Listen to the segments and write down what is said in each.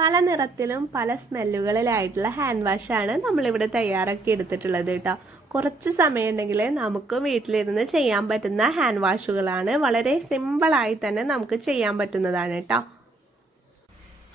പല നിറത്തിലും പല സ്മെല്ലുകളിലായിട്ടുള്ള ഹാൻഡ് വാഷാണ് നമ്മളിവിടെ തയ്യാറാക്കി എടുത്തിട്ടുള്ളത് കേട്ടോ. കുറച്ച് സമയം ഉണ്ടെങ്കിൽ നമുക്ക് വീട്ടിലിരുന്ന് ചെയ്യാൻ പറ്റുന്ന ഹാൻഡ് വാഷുകളാണ് വളരെ സിമ്പിളായി തന്നെ നമുക്ക് ചെയ്യാൻ പറ്റുന്നതാണ് കേട്ടോ.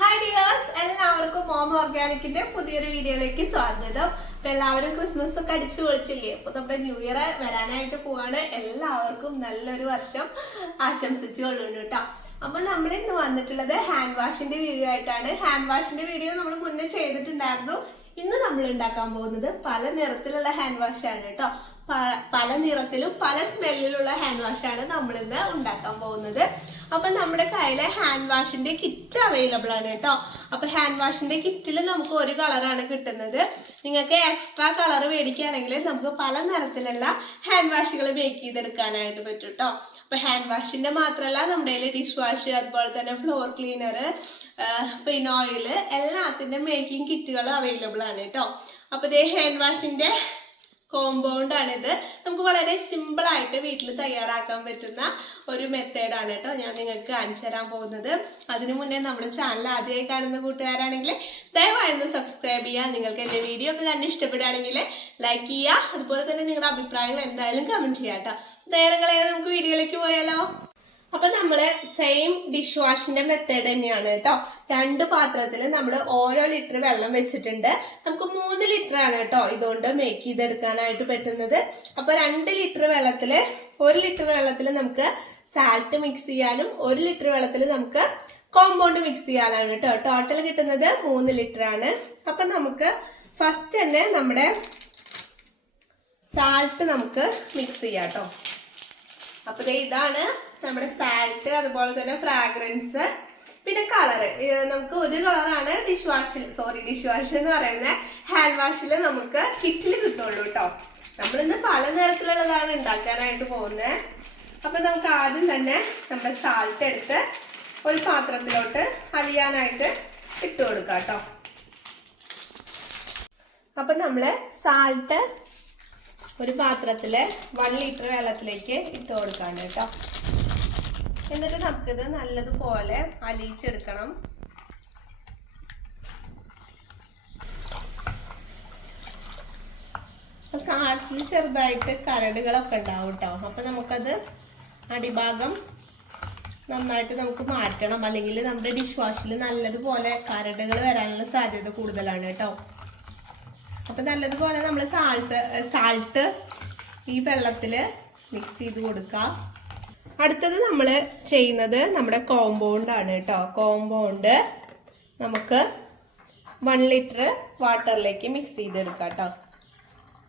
ഹായ് ഡിയേഴ്സ് എല്ലാവർക്കും മോം ഓർഗാനിക്കിന്റെ പുതിയൊരു വീഡിയോയിലേക്ക് സ്വാഗതം. അപ്പൊ എല്ലാവരും ക്രിസ്മസ് ഒക്കെ അടിച്ചു പൊളിച്ചില്ലേ? അപ്പൊ നമ്മുടെ ന്യൂ ഇയർ വരാനായിട്ട് പോവാണ്. എല്ലാവർക്കും നല്ലൊരു വർഷം ആശംസിച്ചു കൊള്ളുന്നു കേട്ടോ. അപ്പൊ നമ്മൾ ഇന്ന് വന്നിട്ടുള്ളത് ഹാൻഡ് വാഷിന്റെ വീഡിയോ ആയിട്ടാണ്. ഹാൻഡ് വാഷിന്റെ വീഡിയോ നമ്മൾ മുന്നേ ചെയ്തിട്ടുണ്ടായിരുന്നു. ഇന്ന് നമ്മൾ ഉണ്ടാക്കാൻ പോകുന്നത് പല നിറത്തിലുള്ള ഹാൻഡ് വാഷ് ആണ് കേട്ടോ. പല നിറത്തിലും പല സ്മെല്ലിലുള്ള ഹാൻഡ് വാഷ് ആണ് നമ്മൾ ഇന്ന് ഉണ്ടാക്കാൻ പോകുന്നത്. അപ്പൊ നമ്മുടെ കയ്യിലെ ഹാൻഡ് വാഷിന്റെ കിറ്റ് അവൈലബിൾ ആണ് കേട്ടോ. അപ്പൊ ഹാൻഡ് വാഷിന്റെ കിറ്റിൽ നമുക്ക് ഒരു കളറാണ് കിട്ടുന്നത്. നിങ്ങൾക്ക് എക്സ്ട്രാ കളർ മേടിക്കുകയാണെങ്കിൽ നമുക്ക് പല നിറത്തിലുള്ള ഹാൻഡ് വാഷുകൾ മേക്ക് ചെയ്തെടുക്കാനായിട്ട് പറ്റും കേട്ടോ അപ്പൊ ഹാൻഡ് വാഷിന്റെ മാത്രമല്ല നമ്മുടെ കയ്യിൽ ഡിഷ് വാഷ് അതുപോലെ തന്നെ ഫ്ലോർ ക്ലീനർ പിന്നെ ഓയിൽ എല്ലാത്തിന്റെ മേക്കിംഗ് കിറ്റുകൾ അവൈലബിൾ ആണ് കേട്ടോ. അപ്പൊ ഇതേ ഹാൻഡ് വാഷിന്റെ കോമ്പൗണ്ട് ആണിത്. നമുക്ക് വളരെ സിമ്പിൾ ആയിട്ട് വീട്ടിൽ തയ്യാറാക്കാൻ പറ്റുന്ന ഒരു മെത്തേഡാണ് കേട്ടോ ഞാൻ നിങ്ങൾക്ക് കാണിച്ചു തരാൻ പോകുന്നത്. അതിനു മുന്നേ നമ്മുടെ ചാനൽ ആദ്യമായി കാണുന്ന കൂട്ടുകാരാണെങ്കിൽ ദയവായി ഒന്ന് സബ്സ്ക്രൈബ് ചെയ്യുക. നിങ്ങൾക്ക് എന്റെ വീഡിയോ ഒക്കെ കണ്ട് ഇഷ്ടപ്പെടുകയാണെങ്കിൽ ലൈക്ക് ചെയ്യുക. അതുപോലെ തന്നെ നിങ്ങളുടെ അഭിപ്രായങ്ങൾ എന്തായാലും കമന്റ് ചെയ്യാം കേട്ടോ. നമുക്ക് വീഡിയോയിലേക്ക് പോയാലോ? അപ്പൊ നമ്മൾ സെയിം ഡിഷ് വാഷിന്റെ മെത്തേഡ് തന്നെയാണ് കേട്ടോ. രണ്ട് പാത്രത്തിൽ നമ്മൾ ഓരോ ലിറ്റർ വെള്ളം വെച്ചിട്ടുണ്ട്. നമുക്ക് മൂന്ന് ലിറ്റർ ആണ് കേട്ടോ ഇതുകൊണ്ട് മേക്ക് ചെയ്തെടുക്കാനായിട്ട് പറ്റുന്നത്. അപ്പൊ രണ്ട് ലിറ്റർ വെള്ളത്തിൽ ഒരു ലിറ്റർ വെള്ളത്തിൽ നമുക്ക് സാൽട്ട് മിക്സ് ചെയ്യാനും ഒരു ലിറ്റർ വെള്ളത്തിൽ നമുക്ക് കോമ്പൗണ്ട് മിക്സ് ചെയ്യാനാണ് കേട്ടോ. ടോട്ടൽ കിട്ടുന്നത് മൂന്ന് ലിറ്റർ ആണ്. അപ്പൊ നമുക്ക് ഫസ്റ്റ് തന്നെ നമ്മുടെ സാൾട്ട് നമുക്ക് മിക്സ് ചെയ്യാം കേട്ടോ. അപ്പൊ ഇതാണ് നമ്മുടെ സാൽട്ട് അതുപോലെ തന്നെ ഫ്രാഗ്രൻസ് പിന്നെ കളറ് നമുക്ക് ഒരു കളറാണ് ഡിഷ് വാഷിൽ സോറി ഡിഷ് വാഷ് എന്ന് പറയുന്നത് ഹാൻഡ് വാഷിൽ നമുക്ക് കിറ്റിൽ കിട്ടുള്ളൂ കേട്ടോ നമ്മളിന്ന് പല നിറത്തിലുള്ളതാണ് ഉണ്ടാക്കാനായിട്ട് പോകുന്നത് അപ്പൊ നമുക്ക് ആദ്യം തന്നെ നമ്മുടെ സാൾട്ട് എടുത്ത് ഒരു പാത്രത്തിലോട്ട് അലിയാനായിട്ട് ഇട്ട് കൊടുക്കാം കേട്ടോ അപ്പൊ നമ്മൾ സാൾട്ട് ഒരു പാത്രത്തിൽ വൺ ലിറ്റർ വെള്ളത്തിലേക്ക് ഇട്ട് കൊടുക്കാണ് കേട്ടോ എന്നിട്ട് നമുക്കിത് നല്ലതുപോലെ അലിയിച്ചെടുക്കണം. സാട്ടിൽ ചെറുതായിട്ട് കരടുകളൊക്കെ ഉണ്ടാവും കേട്ടോ അപ്പൊ നമുക്കത് അടിഭാഗം നന്നായിട്ട് നമുക്ക് മാറ്റണം. അല്ലെങ്കിൽ നമ്മുടെ ഡിഷ് വാഷിൽ നല്ലതുപോലെ കരടുകൾ വരാനുള്ള സാധ്യത കൂടുതലാണ് കേട്ടോ അപ്പൊ നല്ലതുപോലെ നമ്മൾ സാൾട്ട് സാൾട്ട് ഈ വെള്ളത്തിൽ മിക്സ് ചെയ്ത് കൊടുക്കുക അടുത്തത് നമ്മൾ ചെയ്യുന്നത് നമ്മുടെ കോമ്പൗണ്ട് ആണ് കേട്ടോ. കോമ്പൗണ്ട് നമുക്ക് വൺ ലിറ്റർ വാട്ടറിലേക്ക് മിക്സ് ചെയ്തെടുക്കാം കേട്ടോ.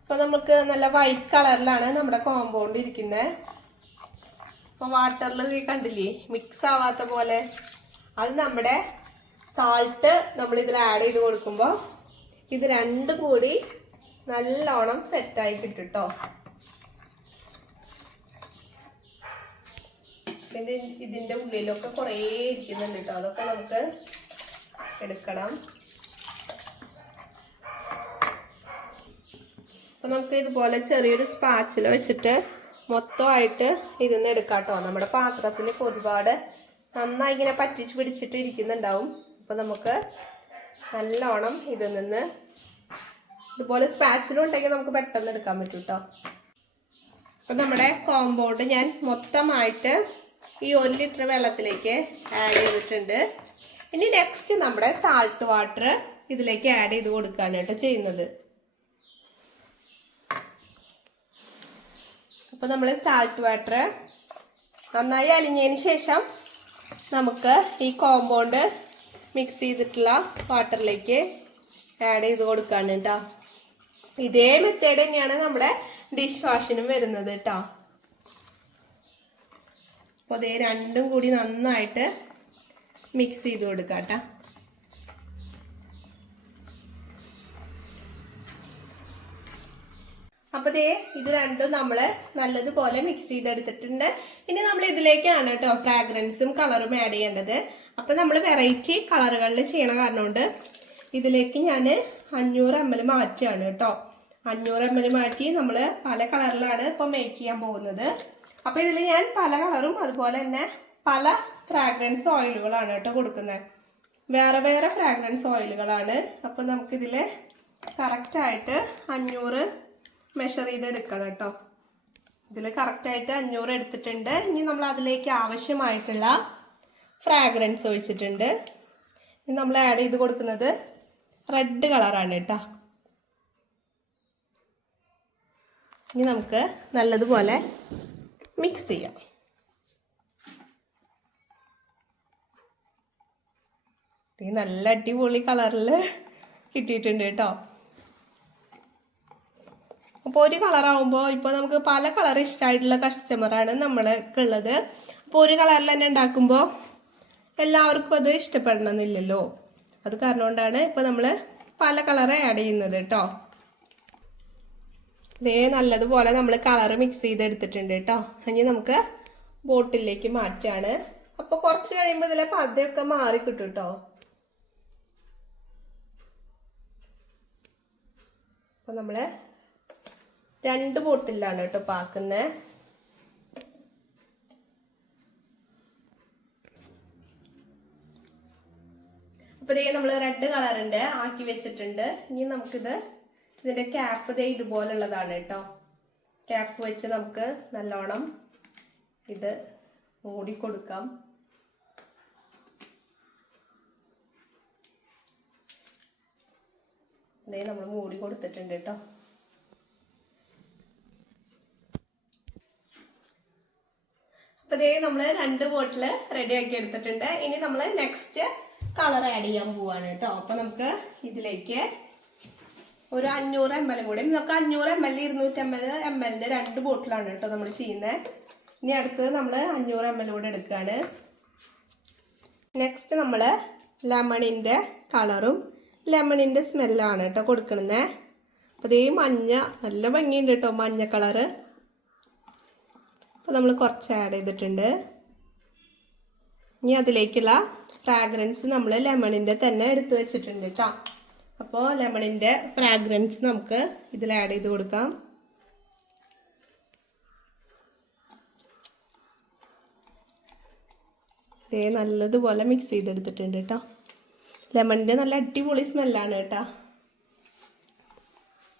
അപ്പോൾ നമുക്ക് നല്ല വൈറ്റ് കളറിലാണ് നമ്മുടെ കോമ്പൗണ്ട് ഇരിക്കുന്നത് അപ്പൊ വാട്ടറിൽ കണ്ടില്ലേ മിക്സ് ആവാത്ത പോലെ അത് നമ്മുടെ സാൾട്ട് നമ്മൾ ഇതിൽ ആഡ് ചെയ്ത് കൊടുക്കുമ്പോൾ ഇത് രണ്ടും കൂടി നല്ലോണം സെറ്റായി കിട്ടും കേട്ടോ. ഇത് ഇതിന്റെ ഉള്ളിലൊക്കെ കുറേ ഇരിക്കുന്നുണ്ട് കേട്ടോ അതൊക്കെ നമുക്ക് എടുക്കണം. അപ്പം നമുക്ക് ഇതുപോലെ ചെറിയൊരു സ്പാച്ചിൽ വെച്ചിട്ട് മൊത്തമായിട്ട് ഇതിന്ന് എടുക്കാം കേട്ടോ നമ്മുടെ പാത്രത്തിലേക്ക് ഒരുപാട് നന്നായി ഇങ്ങനെ പറ്റിച്ച് പിടിച്ചിട്ട് ഇരിക്കുന്നുണ്ടാവും. അപ്പം നമുക്ക് നല്ലോണം ഇതിൽ നിന്ന് ഇതുപോലെ സ്പാച്ചിലും ഉണ്ടെങ്കിൽ നമുക്ക് പെട്ടെന്ന് എടുക്കാൻ പറ്റും കേട്ടോ അപ്പം നമ്മുടെ കോമ്പൗണ്ട് ഞാൻ മൊത്തമായിട്ട് ഈ ഒരു ലിറ്റർ വെള്ളത്തിലേക്ക് ആഡ് ചെയ്തിട്ടുണ്ട്. ഇനി നെക്സ്റ്റ് നമ്മുടെ സാൾട്ട് വാട്ടർ ഇതിലേക്ക് ആഡ് ചെയ്ത് കൊടുക്കുകയാണ് കേട്ടോ ചെയ്യുന്നത്. അപ്പോൾ നമ്മൾ സാൾട്ട് വാട്ടർ നന്നായി അലിഞ്ഞതിന് ശേഷം നമുക്ക് ഈ കോമ്പൗണ്ട് മിക്സ് ചെയ്തിട്ടുള്ള വാട്ടറിലേക്ക് ആഡ് ചെയ്ത് കൊടുക്കാനുണ്ടോ ഇതേ മെത്തേഡ് തന്നെയാണ് നമ്മുടെ ഡിഷ് വാഷിനും വരുന്നത് കേട്ടോ. അപ്പോൾ അതേ രണ്ടും കൂടി നന്നായിട്ട് മിക്സ് ചെയ്ത് കൊടുക്കാം കേട്ടോ അപ്പോൾ ദേ ഇത് രണ്ടും നമ്മൾ നല്ലതുപോലെ മിക്സ് ചെയ്തെടുത്തിട്ടുണ്ട് ഇനി നമ്മൾ ഇതിലേക്കാണ് കേട്ടോ ഫ്രാഗ്രൻസും കളറും ആഡ് ചെയ്യേണ്ടത്. അപ്പോൾ നമ്മൾ വെറൈറ്റി കളറുകളിൽ ചെയ്യണ കാരണം ഇതിലേക്ക് ഞാൻ അഞ്ഞൂറ് എം എൽ മാറ്റുകയാണ് കേട്ടോ അഞ്ഞൂറ് എം എൽ മാറ്റി നമ്മൾ പല കളറിലാണ് ഇപ്പോൾ മേക്ക് ചെയ്യാൻ പോകുന്നത്. അപ്പോൾ ഇതിൽ ഞാൻ പല കളറും അതുപോലെ തന്നെ പല ഫ്രാഗ്രൻസ് ഓയിലുകളാണ് കേട്ടോ കൊടുക്കുന്നത് വേറെ വേറെ ഫ്രാഗ്രൻസ് ഓയിലുകളാണ് അപ്പോൾ നമുക്കിതിൽ കറക്റ്റായിട്ട് അഞ്ഞൂറ് മെഷർ ചെയ്ത് എടുക്കണം കേട്ടോ. ഇതിൽ കറക്റ്റായിട്ട് അഞ്ഞൂറ് എടുത്തിട്ടുണ്ട്. ഇനി നമ്മൾ അതിലേക്ക് ആവശ്യമായിട്ടുള്ള ഫ്രാഗ്രൻസ് ഒഴിച്ചിട്ടുണ്ട്. ഇനി നമ്മൾ ആഡ് ചെയ്ത് കൊടുക്കുന്നത് റെഡ് കളറാണ് കേട്ടോ. ഇനി നമുക്ക് നല്ലതുപോലെ മിക്സ് ചെയ്യാം ഇത് നല്ല അടിപൊളി കളറിൽ കിട്ടിയിട്ടുണ്ട് കേട്ടോ. അപ്പോൾ ഒരു കളറാകുമ്പോൾ ഇപ്പോൾ നമുക്ക് പല കളർ ഇഷ്ടമായിട്ടുള്ള കസ്റ്റമറാണ് നമ്മൾക്ക് ഉള്ളത്. അപ്പോൾ ഒരു കളറിൽ തന്നെ ഉണ്ടാക്കുമ്പോൾ എല്ലാവർക്കും അത് ഇഷ്ടപ്പെടണമെന്നില്ലല്ലോ. അത് കാരണം കൊണ്ടാണ് ഇപ്പോൾ നമ്മൾ പല കളർ ആഡ് ചെയ്യുന്നത് കേട്ടോ. ഇതേ നല്ലതുപോലെ നമ്മൾ കളർ മിക്സ് ചെയ്തെടുത്തിട്ടുണ്ട് കേട്ടോ ഇനി നമുക്ക് ബോട്ടിലേക്ക് മാറ്റാണ്. അപ്പോൾ കുറച്ച് കഴിയുമ്പോൾ ഇതിലെ പതയൊക്കെ മാറി കിട്ടും കേട്ടോ അപ്പോൾ നമ്മൾ രണ്ട് ബോട്ടിലാണ് കേട്ടോ പാക്കുന്നത്. അപ്പോൾ ഇതേ നമ്മൾ റെഡ് കളറിന്റെ ആക്കി വെച്ചിട്ടുണ്ട്. ഇനി നമുക്കിത് ഇതിന്റെ ക്യാപ്പ് ദേ ഇതുപോലുള്ളതാണ് കേട്ടോ. ക്യാപ്പ് വെച്ച് നമുക്ക് നല്ലോണം ഇത് മൂടിക്കൊടുക്കാം ഇതേ നമ്മൾ മൂടി കൊടുത്തിട്ടുണ്ട് കേട്ടോ. അപ്പൊ ഇതേ നമ്മൾ രണ്ട് ബോട്ടിൽ റെഡി ആക്കി എടുത്തിട്ടുണ്ട്. ഇനി നമ്മൾ നെക്സ്റ്റ് കളർ ആഡ് ചെയ്യാൻ പോവാണ് കേട്ടോ. അപ്പൊ നമുക്ക് ഇതിലേക്ക് ഒരു അഞ്ഞൂറ് എം എൽ കൂടി. നമുക്ക് അഞ്ഞൂറ് എം എൽ ഇരുന്നൂറ്റി എം എൽ എം എല്ലിന്റെ രണ്ട് ബോട്ടിലാണ് കേട്ടോ നമ്മൾ ചെയ്യുന്നത് ഇനി അടുത്തത് നമ്മൾ അഞ്ഞൂറ് എം എൽ കൂടെ എടുക്കുകയാണ് നെക്സ്റ്റ് നമ്മൾ ലെമണിന്റെ കളറും ലെമണിന്റെ സ്മെല്ലാണ് കേട്ടോ കൊടുക്കുന്നത് അപ്പോൾ ഇതേ മഞ്ഞ നല്ല ഭംഗിയുണ്ട് കേട്ടോ മഞ്ഞ കളറ് അപ്പോൾ നമ്മൾ കുറച്ച് ആഡ് ചെയ്തിട്ടുണ്ട്. ഇനി അതിലേക്കുള്ള ഫ്രാഗ്രൻസ് നമ്മൾ ലെമണിന്റെ തന്നെ എടുത്തു വെച്ചിട്ടുണ്ട് കേട്ടോ. അപ്പോൾ ലെമണിന്റെ ഫ്രാഗ്രൻസ് നമുക്ക് ഇതിൽ ആഡ് ചെയ്ത് കൊടുക്കാം. ഇതേ നല്ലതുപോലെ മിക്സ് ചെയ്തെടുത്തിട്ടുണ്ട് കേട്ടോ ലെമണിന്റെ നല്ല അടിപൊളി സ്മെല്ലാണ് കേട്ടോ.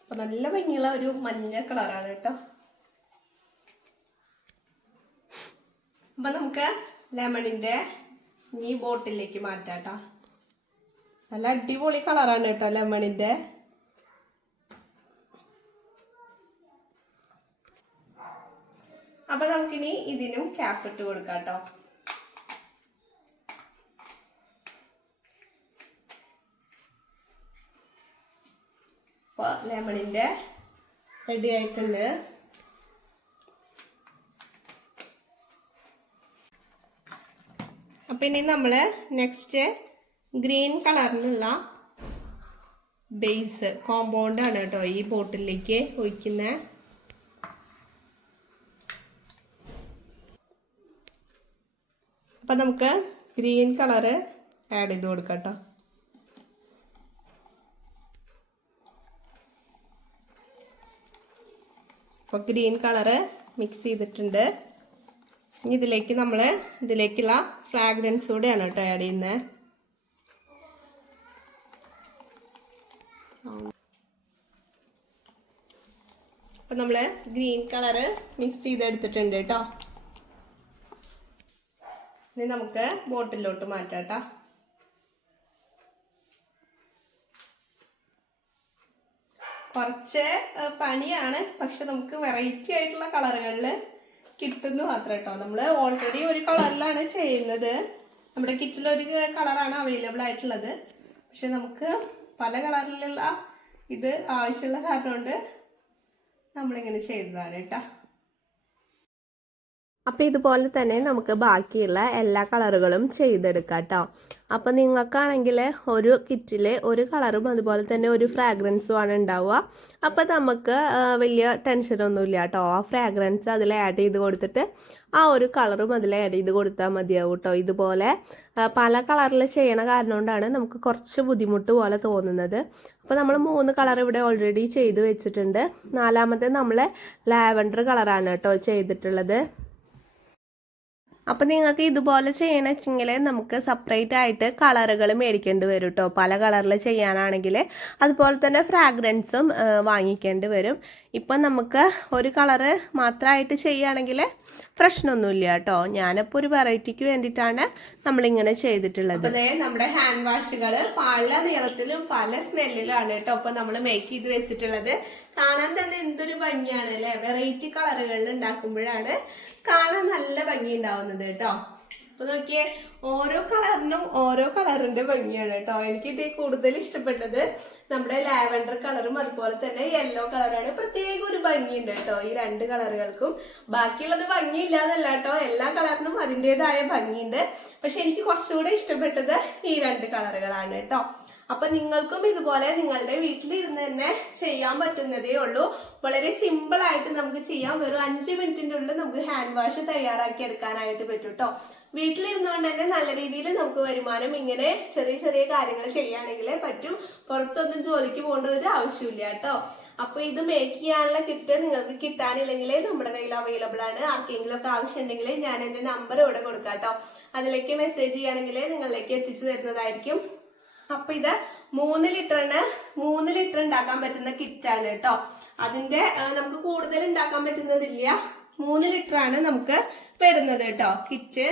അപ്പോൾ നല്ല ഭംഗിയുള്ള ഒരു മഞ്ഞ കളറാണ് കേട്ടോ. അപ്പം നമുക്ക് ലെമണിന്റെ ഈ ബോട്ടിലേക്ക് മാറ്റാം കേട്ടോ നല്ല അടിപൊളി കളറാണ് കേട്ടോ ലെമണിന്റെ. അപ്പൊ നമുക്കിനി ഇതിനും ക്യാപ്പ് ഇട്ട് കൊടുക്കാം കേട്ടോ. അപ്പോൾ ലെമണിന്റെ റെഡി ആയിട്ടുണ്ട്. അപ്പം ഇനി നമ്മൾ നെക്സ്റ്റ് ഗ്രീൻ കളറിലുള്ള ബേസ് കോമ്പൗണ്ട് ആണ് കേട്ടോ ഈ ബോട്ടിലേക്ക് ഒഴിക്കുന്ന. അപ്പം നമുക്ക് ഗ്രീൻ കളറ് ആഡ് ചെയ്ത് കൊടുക്കാം കേട്ടോ. അപ്പോൾ ഗ്രീൻ കളറ് മിക്സ് ചെയ്തിട്ടുണ്ട്. ഇനി ഇതിലേക്ക് നമ്മൾ ഇതിലേക്കുള്ള ഫ്രാഗ്രൻസ് കൂടെയാണ് കേട്ടോ ആഡ് ചെയ്യുന്നത്. അപ്പം നമ്മൾ ഗ്രീൻ കളറ് മിക്സ് ചെയ്തെടുത്തിട്ടുണ്ട് കേട്ടോ. ഇനി നമുക്ക് ബോട്ടിലോട്ട് മാറ്റാം കേട്ടോ. കുറച്ച് പണിയാണ് പക്ഷെ നമുക്ക് വെറൈറ്റി ആയിട്ടുള്ള കളറുകളിൽ കിട്ടുന്നു മാത്രം കേട്ടോ. നമ്മൾ ഓൾറെഡി ഒരു കളറിലാണ് ചെയ്യുന്നത്. നമ്മുടെ കിറ്റിൽ ഒരു കളറാണ് അവൈലബിൾ ആയിട്ടുള്ളത്. പക്ഷെ നമുക്ക് പല കളറിലുള്ള ഇത് ആവശ്യമുള്ള കാരണം കൊണ്ട് നമ്മളിങ്ങനെ ചെയ്തതാണ് കേട്ടോ അപ്പോൾ ഇതുപോലെ തന്നെ നമുക്ക് ബാക്കിയുള്ള എല്ലാ കളറുകളും ചെയ്തെടുക്കാം കേട്ടോ അപ്പോൾ നിങ്ങൾക്കാണെങ്കിൽ ഒരു കിറ്റിൽ ഒരു കളറും അതുപോലെ തന്നെ ഒരു ഫ്രാഗ്രൻസും ആണ് ഉണ്ടാവുക. അപ്പോൾ നമുക്ക് വലിയ ടെൻഷനൊന്നുമില്ല കേട്ടോ ആ ഫ്രാഗ്രൻസ് അതിൽ ആഡ് ചെയ്ത് കൊടുത്തിട്ട് ആ ഒരു കളറും അതിൽ ആഡ് ചെയ്ത് കൊടുത്താൽ മതിയാവും കേട്ടോ ഇതുപോലെ പല കളറിൽ ചെയ്യണ കാരണം കൊണ്ടാണ് നമുക്ക് കുറച്ച് ബുദ്ധിമുട്ട് പോലെ തോന്നുന്നത്. അപ്പോൾ നമ്മൾ മൂന്ന് കളർ ഇവിടെ ഓൾറെഡി ചെയ്ത് വെച്ചിട്ടുണ്ട്. നാലാമത്തെ നമ്മൾ ലാവൻഡർ കളറാണ് കേട്ടോ ചെയ്തിട്ടുള്ളത്. അപ്പം നിങ്ങൾക്ക് ഇതുപോലെ ചെയ്യണമെങ്കിൽ നമുക്ക് സെപ്പറേറ്റ് ആയിട്ട് കളറുകൾ മേടിക്കേണ്ടി വരും കേട്ടോ. പല കളറിൽ ചെയ്യാനാണെങ്കിൽ അതുപോലെ തന്നെ ഫ്രാഗ്രൻസും വാങ്ങിക്കേണ്ടി വരും. ഇപ്പം നമുക്ക് ഒരു കളറ് മാത്രമായിട്ട് ചെയ്യുകയാണെങ്കിൽ പ്രശ്നമൊന്നുമില്ല കേട്ടോ. ഞാനിപ്പോൾ ഒരു വെറൈറ്റിക്ക് വേണ്ടിയിട്ടാണ് നമ്മളിങ്ങനെ ചെയ്തിട്ടുള്ളത്. അതെ നമ്മുടെ ഹാൻഡ് വാഷുകൾ പല നിറത്തിലും പല സ്മെല്ലിലാണ് കേട്ടോ അപ്പോൾ നമ്മൾ മേക്ക് ചെയ്ത് വെച്ചിട്ടുള്ളത്. കാണാൻ തന്നെ എന്തൊരു ഭംഗിയാണ് അല്ലെ? വെറൈറ്റി കളറുകളിൽ ഉണ്ടാക്കുമ്പോഴാണ് കാണാൻ നല്ല ഭംഗി ഉണ്ടാവുന്നത് കേട്ടോ. അപ്പൊ നോക്കിയേ ഓരോ കളറിനും ഓരോ കളറിന്റെ ഭംഗിയാണ് കേട്ടോ. എനിക്ക് ഇത് കൂടുതൽ ഇഷ്ടപ്പെട്ടത്. നമ്മുടെ ലാവൻഡർ കളറും അതുപോലെ തന്നെ യെല്ലോ കളറാണ് പ്രത്യേക ഒരു ഭംഗിയുണ്ട് കേട്ടോ ഈ രണ്ട് കളറുകൾക്കും ബാക്കിയുള്ളത് ഭംഗിയില്ലാന്നല്ല കേട്ടോ. എല്ലാ കളറിനും അതിന്റെതായ ഭംഗിയുണ്ട്. പക്ഷെ എനിക്ക് കുറച്ചുകൂടെ ഇഷ്ടപ്പെട്ടത് ഈ രണ്ട് കളറുകളാണ് കേട്ടോ. അപ്പൊ നിങ്ങൾക്കും ഇതുപോലെ നിങ്ങളുടെ വീട്ടിലിരുന്ന് തന്നെ ചെയ്യാൻ പറ്റുന്നതേ ഉള്ളൂ. വളരെ സിമ്പിൾ ആയിട്ട് നമുക്ക് ചെയ്യാൻ വെറും അഞ്ച് മിനിറ്റിന്റെ ഉള്ളിൽ നമുക്ക് ഹാൻഡ് വാഷ് തയ്യാറാക്കി എടുക്കാനായിട്ട് പറ്റും കേട്ടോ വീട്ടിലിരുന്നുകൊണ്ട് തന്നെ നല്ല രീതിയിൽ നമുക്ക് വരുമാനം ഇങ്ങനെ ചെറിയ ചെറിയ കാര്യങ്ങൾ ചെയ്യുകയാണെങ്കിൽ പറ്റും. പുറത്തൊന്നും ജോലിക്ക് പോകേണ്ട ഒരു ആവശ്യമില്ല കേട്ടോ അപ്പൊ ഇത് മേക്ക് ചെയ്യാനുള്ള കിറ്റ് നിങ്ങൾക്ക് കിട്ടാനില്ലെങ്കിൽ നമ്മുടെ കയ്യിൽ അവൈലബിൾ ആണ്. ആർക്കെങ്കിലും ഒക്കെ ആവശ്യം ഉണ്ടെങ്കിൽ ഞാൻ എന്റെ നമ്പർ ഇവിടെ കൊടുക്കാം കേട്ടോ അതിലേക്ക് മെസ്സേജ് ചെയ്യുകയാണെങ്കിൽ നിങ്ങളിലേക്ക് എത്തിച്ചു തരുന്നതായിരിക്കും. അപ്പൊ ഇത് മൂന്ന് ലിറ്ററിന് മൂന്ന് ലിറ്റർ ഉണ്ടാക്കാൻ പറ്റുന്ന കിറ്റാണ് കേട്ടോ. അതിന്റെ നമുക്ക് കൂടുതൽ ഉണ്ടാക്കാൻ പറ്റുന്നതില്ല. മൂന്ന് ലിറ്റർ ആണ് നമുക്ക് വരുന്നത് കേട്ടോ കിറ്റ്.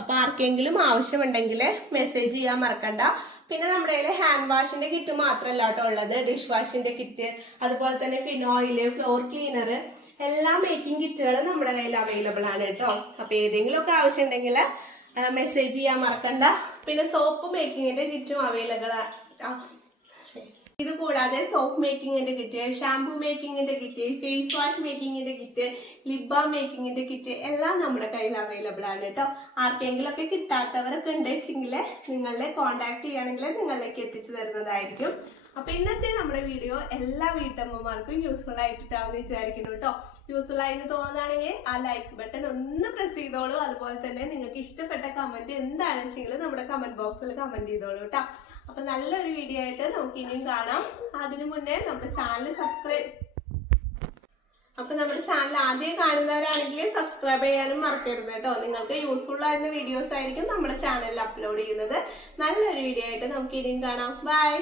അപ്പൊ ആർക്കെങ്കിലും ആവശ്യമുണ്ടെങ്കിൽ മെസ്സേജ് ചെയ്യാൻ മറക്കണ്ട. പിന്നെ നമ്മുടെ കയ്യിൽ ഹാൻഡ് വാഷിന്റെ കിറ്റ് മാത്രമല്ല കേട്ടോ ഉള്ളത്. ഡിഷ് വാഷിന്റെ കിറ്റ് അതുപോലെ തന്നെ ഫിനോയിൽ ഫ്ലോർ ക്ലീനർ എല്ലാ മേക്കിംഗ് കിറ്റുകളും നമ്മുടെ കയ്യിൽ അവൈലബിൾ ആണ് കേട്ടോ. അപ്പൊ ഏതെങ്കിലും ഒക്കെ ആവശ്യം ഉണ്ടെങ്കിൽ മെസ്സേജ് ചെയ്യാൻ മറക്കണ്ട. പിന്നെ സോപ്പ് മേക്കിങ്ങിന്റെ കിറ്റും അവൈലബിൾ ഇത് കൂടാതെ സോപ്പ് മേക്കിങ്ങിന്റെ കിറ്റ് ഷാംപൂ മേക്കിങ്ങിന്റെ കിറ്റ് ഫേസ് വാഷ് മേക്കിങ്ങിന്റെ കിറ്റ് ലിപ് ബാം മേക്കിങ്ങിന്റെ കിറ്റ് എല്ലാം നമ്മുടെ കയ്യിൽ അവൈലബിൾ ആണ് കേട്ടോ ആർക്കെങ്കിലും ഒക്കെ കിട്ടാത്തവരൊക്കെ ഉണ്ടെങ്കിൽ നിങ്ങളെ കോൺടാക്ട് ചെയ്യുകയാണെങ്കിൽ നിങ്ങളിലേക്ക് എത്തിച്ചു തരുന്നതായിരിക്കും. അപ്പൊ ഇന്നത്തെ നമ്മുടെ വീഡിയോ എല്ലാ വീട്ടമ്മമാർക്കും യൂസ്ഫുൾ ആയിട്ടാന്ന് വിചാരിക്കുന്നു കേട്ടോ യൂസ്ഫുൾ ആയെന്ന് തോന്നുകയാണെങ്കിൽ ആ ലൈക്ക് ബട്ടൺ ഒന്ന് പ്രസ് ചെയ്തോളൂ. അതുപോലെ തന്നെ നിങ്ങൾക്ക് ഇഷ്ടപ്പെട്ട കമന്റ് എന്താണെന്ന് വെച്ചെങ്കിൽ നമ്മുടെ കമന്റ് ബോക്സിൽ കമന്റ് ചെയ്തോളൂ കേട്ടോ അപ്പൊ നല്ലൊരു വീഡിയോ ആയിട്ട് നമുക്ക് ഇനിയും കാണാം. അതിനു മുന്നേ നമ്മുടെ ചാനൽ സബ്സ്ക്രൈബ് അപ്പൊ നമ്മുടെ ചാനൽ ആദ്യം കാണുന്നവരാണെങ്കിൽ സബ്സ്ക്രൈബ് ചെയ്യാനും മറക്കരുത് കേട്ടോ നിങ്ങൾക്ക് യൂസ്ഫുൾ ആയിരുന്ന വീഡിയോസ് ആയിരിക്കും നമ്മുടെ ചാനലിൽ അപ്ലോഡ് ചെയ്യുന്നത്. നല്ലൊരു വീഡിയോ ആയിട്ട് നമുക്ക് ഇനിയും കാണാം. ബൈ